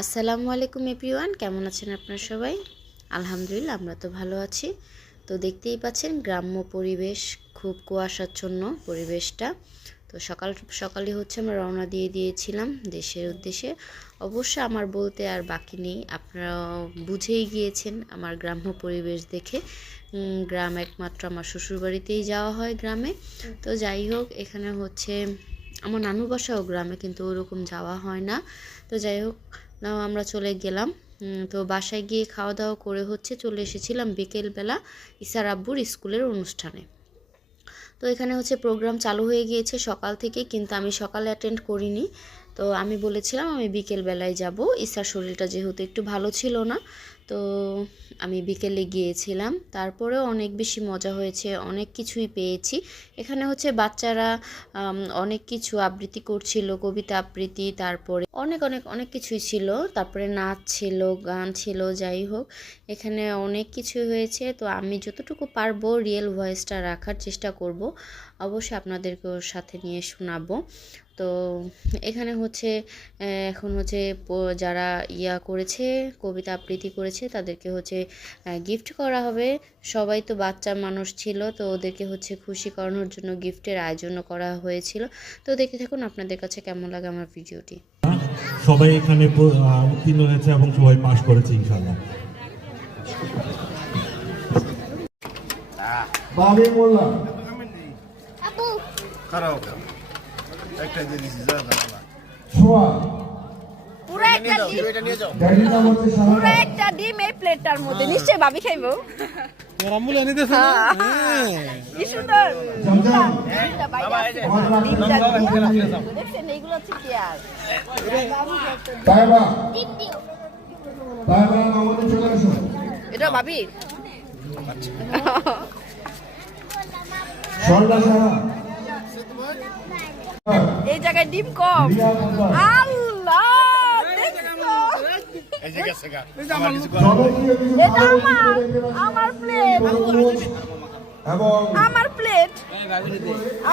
আসসালামু আলাইকুম এভরিওয়ান, কেমন আছেন আপনারা সবাই? আলহামদুলিল্লাহ আমরা তো ভালো আছি। তো দেখতেই পাচ্ছেন গ্রাম্য পরিবেশ, খুব কুয়াশাচ্ছন্ন পরিবেশটা। তো সকাল সকালই হচ্ছে আমরা রওনা দিয়ে দিয়েছিলাম দেশের উদ্দেশ্যে। অবশ্য আমার বলতে আর বাকি নেই, আপনারা বুঝেই গিয়েছেন আমার গ্রাম্য পরিবেশ দেখে। গ্রাম একমাত্র আমার শ্বশুরবাড়িতেই যাওয়া হয় গ্রামে। তো যাই হোক, এখানে হচ্ছে আমার নানু বাসাও গ্রামে, কিন্তু ওরকম যাওয়া হয় না। তো যাই হোক, আমরা চলে গেলাম। তো বাসায় গিয়ে খাওয়া দাওয়া করে হচ্ছে চলে এসেছিলাম বিকেলবেলা ইসার আব্বুর স্কুলের অনুষ্ঠানে। তো এখানে হচ্ছে প্রোগ্রাম চালু হয়ে গিয়েছে সকাল থেকে, কিন্তু আমি সকালে অ্যাটেন্ড করিনি। তো আমি বলেছিলাম আমি বিকেলবেলায় যাব, ইসার শরীরটা যেহেতু একটু ভালো ছিল না। তো আমি বিকেলে গিয়েছিলাম, তারপরেও অনেক বেশি মজা হয়েছে, অনেক কিছুই পেয়েছি। এখানে হচ্ছে বাচ্চারা অনেক কিছু আবৃত্তি করছিল, কবিতা আবৃত্তি, তারপরে অনেক অনেক অনেক কিছুই ছিল, তারপরে নাচ ছিল, গান ছিল। যাই হোক, এখানে অনেক কিছু হয়েছে। তো আমি যতটুকু পারবো রিয়েল ভয়েসটা রাখার চেষ্টা করব, অবশ্যই আপনাদেরকেও সাথে নিয়ে শোনাবো। তো এখানে হচ্ছে এখন হচ্ছে যারা করেছে, কবিতা আবৃত্তি করেছে, তাদেরকে হচ্ছে গিফট করা হবে। সবাই তো বাচ্চা মানুষ ছিল, তো ওদেরকে হচ্ছে খুশি করানোর জন্য গিফটের আয়োজনও করা হয়েছিল। তো দেখে থাকুন আপনাদের কাছে কেমন লাগে আমার ভিডিওটি। সবাই এখানে উত্তীর্ণ হয়েছে এবং সবাই পাস করেছে ইনশাআল্লাহ। বাবি মোল্লা আপু খারাপ একটা দিয়ে দিছি যা দাঁড়া ছোয়া পুরো একটা ডিম, ড্যাডির নাম হচ্ছে পুরো শাহানা একটা ডিম এই প্লেটটার মধ্যে নিশ্চয়ই ভাবি খাইবো। তোর আম্মু এনে দিয়েছে না? হ্যাঁ। কি সুন্দর জমজম ডিমটা বাইরে আছে। আমাদের ডিমটা আপনারা দিয়ে দেখছেন এইগুলো হচ্ছে কি আর তাইবা টিপ দিও তাইবা আমাদের চলে আসো এটা ভাবি স্বর্ণা সাহা এই জায়গায় ডিম কম। রিয়া মোল্লা আল্লাহ দেখছো, এই যে গেছে গা জনপ্রিয় কিছু এটা ভালো আমার কিছু দেখতে আমার প্লেট, তরমুজ এবং আমার প্লেট,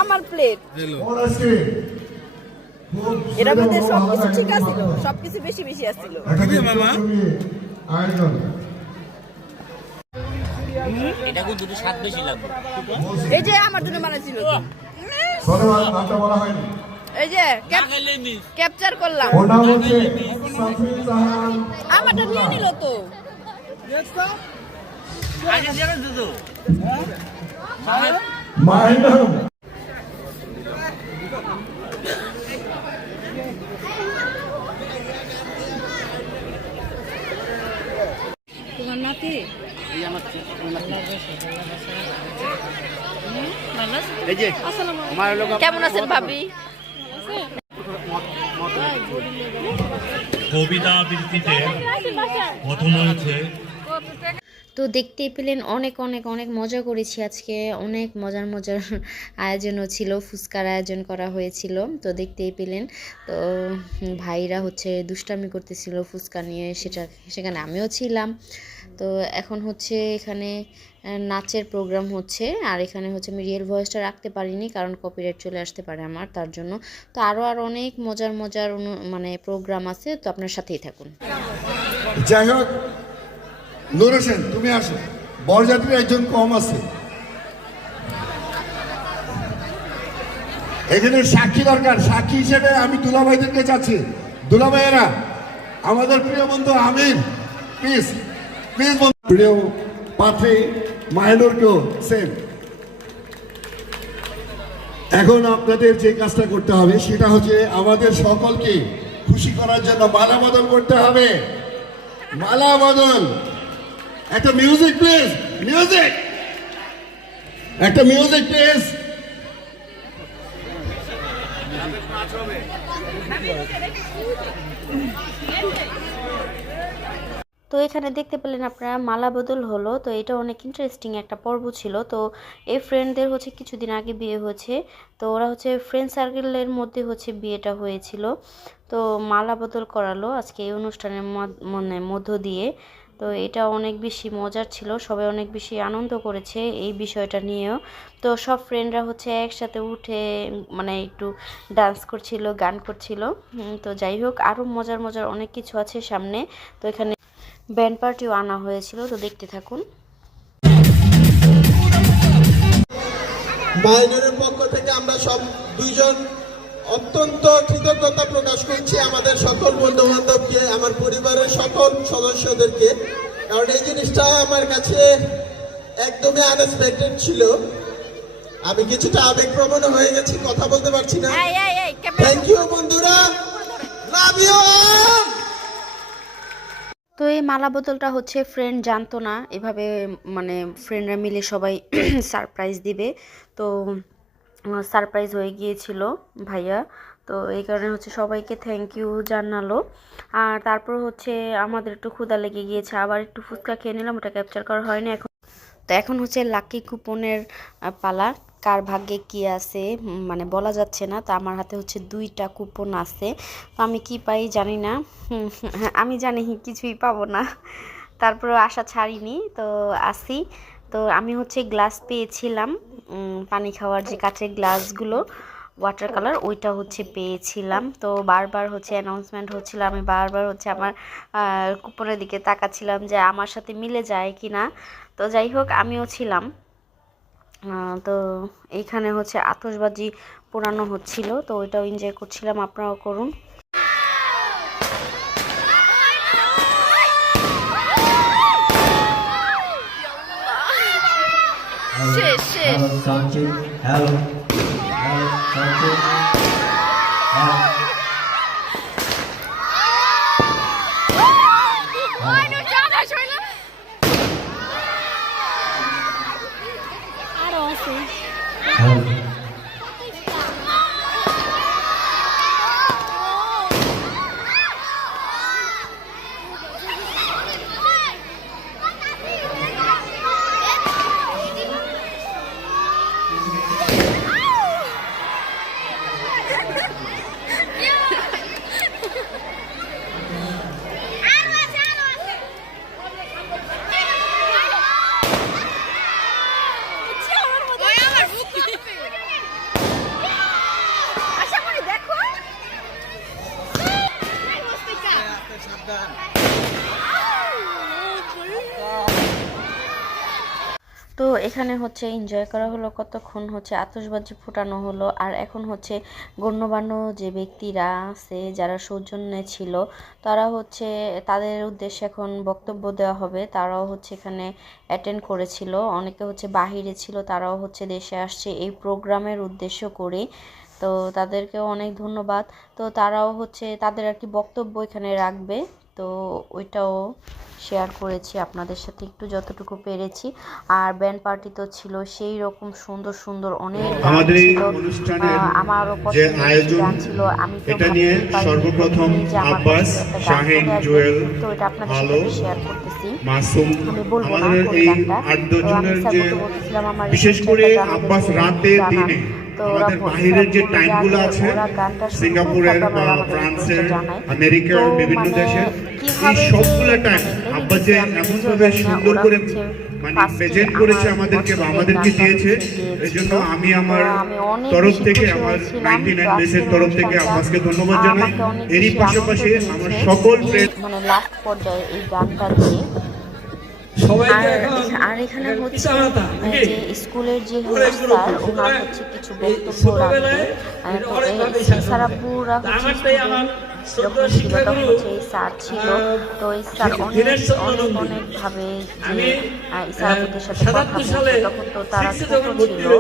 আমার প্লেট। অনার্সে এটার মধ্যে সবকিছু ঠিক আছিল, সবকিছু বেশি বেশি আসছিল। আয়োজন এটা কিন্তু দুটো স্বাদ বেশি লাগবে। এই যে আমার জন্য বানাইছিল, ধন্যবাদ নামটা বলা হয়নি এই যে ক্যাপচার করলাম। ওর নাম হচ্ছে সাফিন জাহান আমারটা নিয়ে নিল তো। আগে যাবে দুটো মায়ের নাম তোমার নাতি এই যে আমার লোক কেমন আছেন ভাবি? কবিতা আবৃত্তিতে প্রথম হয়েছে। তো দেখতেই পেলেন অনেক অনেক অনেক মজা করেছি আজকে, অনেক মজার মজার আয়োজনও ছিল, ফুচকার আয়োজন করা হয়েছিল। তো দেখতেই পেলেন, তো ভাইরা হচ্ছে দুষ্টামি করতেছিল ফুচকা নিয়ে, সেখানে আমিও ছিলাম। তো এখন হচ্ছে এখানে নাচের প্রোগ্রাম হচ্ছে, আর এখানে হচ্ছে আমি রিয়েল ভয়েসটা রাখতে পারিনি কারণ কপিরাইট চলে আসতে পারে আমার, তার জন্য। তো আরও অনেক মজার মজার মানে প্রোগ্রাম আছে, তো আপনার সাথেই থাকুন। যাই হোক, নূর হোসেন তুমি আসো, বরযাত্রীর একজন কম আছে এখানে, সাক্ষী দরকার। সাক্ষী হিসেবে আমি দুলাভাইদেরকে চাচ্ছি, দুলাভাইয়েরা আমাদের প্রিয় বন্ধু আমির, প্লিজ প্লিজ প্রিয় পাত্রী মাইনরকেও সেম। এখন আপনাদের যে কাজটা করতে হবে সেটা হচ্ছে আমাদের সকলকে খুশি করার জন্য মালা বদল করতে হবে। মালা বদল, একটা মিউজিক প্লিজ, মিউজিক, একটা মিউজিক প্লিজ। তো এখানে দেখতে পেলেন আপনারা মালা বদল হলো। তো এটা অনেক ইন্টারেস্টিং একটা পর্ব ছিল। তো এই ফ্রেন্ডদের হচ্ছে কিছুদিন আগে বিয়ে হয়েছে, তো ওরা হচ্ছে ফ্রেন্ড সার্কেলের মধ্যে হচ্ছে বিয়েটা হয়েছিল। তো মালা বদল করালো আজকে এই অনুষ্ঠানের মধ্য দিয়ে। তো এটা অনেক বেশি মজার ছিল, সবাই অনেক বেশি আনন্দ করেছে এই বিষয়টা নিয়েও। তো সব ফ্রেন্ডরা হচ্ছে একসাথে উঠে মানে একটু ডান্স করছিল, গান করছিল। তো যাই হোক, আরও মজার মজার অনেক কিছু আছে সামনে। তো এখানে ব্যান্ড পার্টিও আনা হয়েছিল, তো দেখতে থাকুন। মাইনরের পক্ষ থেকে আমরা সব দুইজন অত্যন্ত কৃতজ্ঞতা প্রকাশ করছি আমাদের সকল বন্ধু বান্ধবকে, আমার পরিবারের সকল সদস্যদেরকে, কারণ এই জিনিসটা আমার কাছে একদমই আনএক্সপেক্টেড ছিল। আমি কিছুটা আবেগপ্রবণ হয়ে গেছি, কথা বলতে পারছি না। থ্যাংক ইউ বন্ধুরা, লাভ ইউ অল। তো এই মালা বদলটা হচ্ছে ফ্রেন্ড জানতো না এভাবে মানে ফ্রেন্ডরা মিলে সবাই সারপ্রাইজ দিবে। তো সারপ্রাইজ হয়ে গিয়েছিল ভাইয়া, তো এই কারণে হচ্ছে সবাইকে থ্যাংক ইউ জানালো। আর তারপর হচ্ছে আমাদের একটু ক্ষুধা লেগে গিয়েছে, আবার একটু ফুচকা খেয়ে নিলাম, ওটা ক্যাপচার করা হয়নি। এখন হচ্ছে লাকি কুপনের পালা, কার ভাগ্যে কি আছে মানে বলা যাচ্ছে না। তো আমার হাতে হচ্ছে 2টা কুপন আছে, তো আমি কি পাই জানি না। আমি জানি কিছুই পাবো না, তারপরে আশা ছাড়িনি, তো আসি। তো আমি হচ্ছে গ্লাস পেয়েছিলাম, পানি খাওয়ার যে কাচের গ্লাসগুলো ওয়াটার কালার, ওইটা হচ্ছে পেয়েছিলাম। তো বারবার হচ্ছে অ্যানাউন্সমেন্ট হচ্ছিল, আমি বারবার হচ্ছে আমার কুপনের দিকে তাকাচ্ছিলাম যে আমার সাথে মিলে যায় কি না। তো যাই হোক, আমিও ছিলাম। তো এইখানে হচ্ছে আতশবাজি পোড়ানো হচ্ছিল, তো ওইটাও এনজয় করছিলাম, আপনারাও করুন। তো এখানে হচ্ছে এনজয় করা হলো, কতক্ষণ হচ্ছে আতশবাজি ফুটানো হলো। আর এখন হচ্ছে গণ্যমান্য যে ব্যক্তিরা আছে যারা সৌজন্যে ছিল, তারা হচ্ছে তাদের উদ্দেশ্যে এখন বক্তব্য দেওয়া হবে। তারাও হচ্ছে এখানে অ্যাটেন্ড করেছিল, অনেকে হচ্ছে বাহিরে ছিল, তারাও হচ্ছে দেশে আসছে এই প্রোগ্রামের উদ্দেশ্য করে। তো তাদেরকেও অনেক ধন্যবাদ। তো তারাও হচ্ছে তাদের আর কি বক্তব্য এখানে রাখবে, তো ওইটাও শেয়ার করেছি আপনাদের সাথে একটু যতটুকু পেরেছি। আর ব্যান্ড পার্টি তো ছিল সেই রকম সুন্দর সুন্দর অনেক আমাদের এই অনুষ্ঠানের আমারও যে পছন্দের আয়োজন গান ছিল। আমি তো এটা নিয়ে সর্বপ্রথম আব্বাস, শাহিন, জুয়েল, তো এটা আপনাদের আলো, সাথে শেয়ার করতেছি। মাসুম, আমি বলবো না আমাদের কোন এই গানটা। 8-10 তো আমি জনের যে স্যারকে বলতেছিলাম আমার বিশেষ করে গান আব্বাস ওদেরকে রাতে জানান। দিনে তো ওরা আমাদের বাহিরের যে টাইমগুলো আছে ওরা গানটা শুনতো, সিঙ্গাপুরের তারপর বা আমাদের ফ্রান্সের, রিকোয়েস্টটা জানায়। আমেরিকার তো বিভিন্ন মানে দেশের এই কিভাবে সবগুলো যে টাইম মানে আব্বা যে আমি নিজেও এমনভাবে জানি না, সুন্দর ওরা করে হচ্ছে মানে ফার্স্টে প্রেজেন্ট করেছে আমার আমাদেরকে বা পছন্দের আমাদেরকে গানটা দিয়েছে। হচ্ছে এই জন্য গিয়েছিল। আমি তো আমার আমি অনেক তরফ বেশি থেকে, খুশি আমার হয়েছিলাম। 99 তো দেশের আজকের তরফ থেকে অনুষ্ঠানটা আব্বাসকে ধন্যবাদ জানাই। আমাকে অনেক এরই বেশি পাশাপাশি আনন্দ আমার দিয়েছে সকল এই ফ্রেন্ড মানে লাস্ট পর্যায়ে এই গানটা দিয়ে। আর এখানে হচ্ছে যে স্কুলের যে হেড স্যার, ওনার হচ্ছে কিছু বক্তব্য রাখবে। তো এই স্যার আপুরা হচ্ছে স্টুডেন্ট যখন ছিল তখন হচ্ছে এই স্যার ছিল। তো এই স্যার অনেকভাবে যে স্যার আপুদের সাথে কথা বলতো, তখন তো তারা ছোট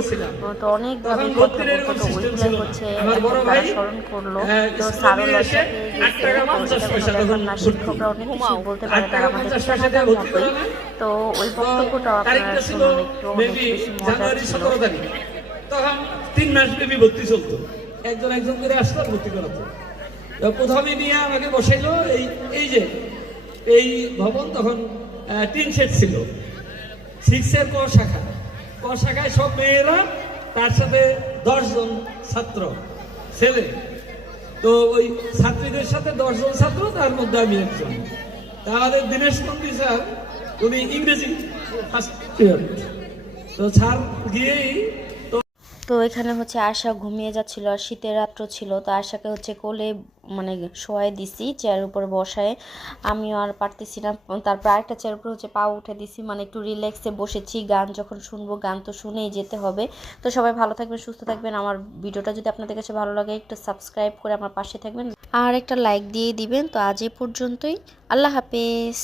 ছিল, তো অনেকভাবে কথা বলতো। তো ওইগুলো হচ্ছে এখন তারা স্মরণ করলো। তো স্যারও লজ্জা পেয়ে গেছে। তো এটা কোনো ব্যাপার না, শিক্ষকরা অনেক কিছু বলতে পারে, তারা আমাদের পিতামাতার মতোই। তো ওই বক্তব্যটাও আপনারা শুনুন একটু, অনেক বেশি মজার ছিল। তখন 3 মাস ব্যাপী ভর্তি চলতো, একজন করে আসতো ভর্তি করাতো। প্রথমে নিয়ে আমাকে বসাইলো এই যে এই ভবন, তখন টিন শেড ছিল, 6-এর ক শাখায় সব মেয়েরা, তার সাথে 10 জন ছাত্র ছেলে। তো ওই ছাত্রীদের সাথে 10 জন ছাত্র, তার মধ্যে আমি একজন। তা আমাদের দীনেশ নন্দী স্যার উনি ইংরেজি ফার্স্ট ইয়ার, তো স্যার গিয়েই তো এখানে হচ্ছে আয়শা ঘুমিয়ে যাচ্ছিল আর শীতের রাত্র ছিল, তো আয়শাকে হচ্ছে কোলে মানে শোয়াই দিছি, চেয়ারের উপরে বসায়। আমিও আর পারতেছি না, তারপর আরেকটা চেয়ারের উপরে হচ্ছে পা উঠে দিছি, মানে একটু রিল্যাক্সে বসেছি। গান যখন শুনবো, গান তো শুনেই যেতে হবে। তো সবাই ভালো থাকবেন, সুস্থ থাকবেন। আমার ভিডিওটা যদি আপনাদের কাছে ভালো লাগে একটু সাবস্ক্রাইব করে আমার পাশে থাকবেন আর একটা লাইক দিয়ে দিবেন। তো আজ এই পর্যন্তই, আল্লাহ হাফেজ।